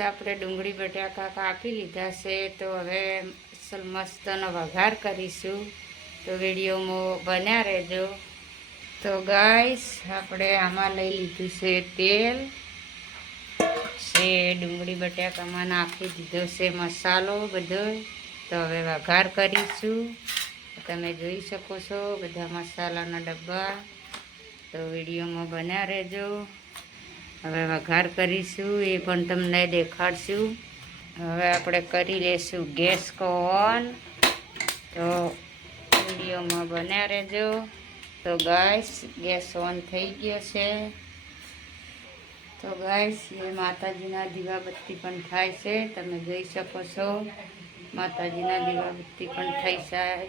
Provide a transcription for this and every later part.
આપણે ડુંગળી બટાકા કાપી લીધા છે, તો હવે મસ્તનો વઘાર કરીશું. તો વિડીયોમાં બન્યા રહેજો. તો ગાઈસ, આપણે આમાં લઈ લીધું છે તેલ. છે, ડુંગળી બટાકામાં નાખી દીધો છે મસાલો બધો. તો હવે વઘાર કરીશું. તમે જોઈ શકો છો બધા મસાલાના ડબ્બા. તો વિડીયોમાં બન્યા રહેજો. હવે વઘાર કરીશું, એ પણ તમને દેખાડશું. હવે આપણે કરી લેશું ગેસ કો ઓન. તો વિડીયોમાં બન્યા રહેજો. તો ગાઈસ, ગેસ ઓન થઈ ગયો છે. તો ગાઈસ, એ માતાજીના દીવાબત્તી પણ થાય છે. તમે જોઈ શકો છો. માતાજીના દીવાબત્તી પણ થઈ જાય.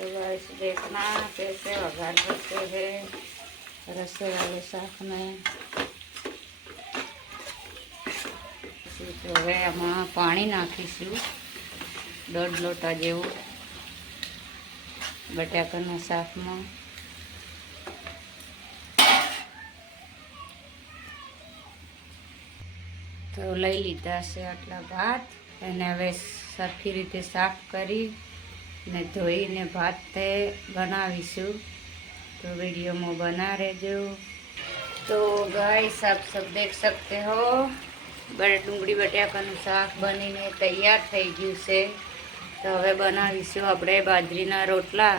तो गाइस देखना कैसे वघार करते हैं रसोई वाले શાક में પછી તો હવે આમાં પાણી નાખીશું દોઢ લોટા જેવું બટાકાના શાકમાં તો લઈ લીધા છે આટલા ભાત એને હવે સરખી રીતે સાફ કરી ને ધોઈને ભાત તે બનાવીશું તો वीडियो बना રહેજો તો ગાઈસ આપ સબ દેખ सकते हो બડે ડુંગળી બટાકાનું શાક બનીને તૈયાર થઈ ગયું છે તો હવે બનાવીશું આપણે બાજરીના રોટલા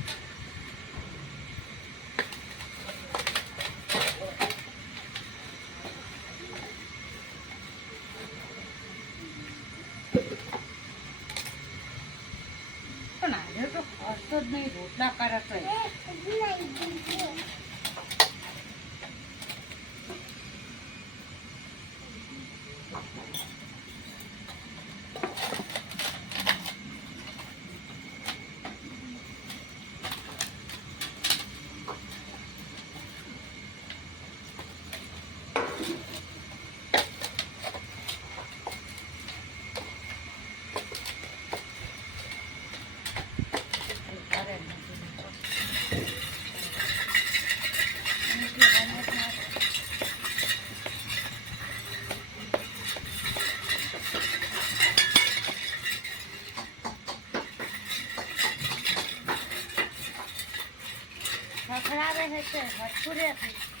नाही होत नाकाराचं आहे ખખડાવે છે ભરપૂર ભરપૂરે હા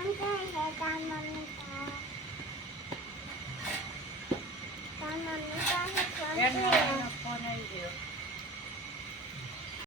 બનાવ્યો બહુ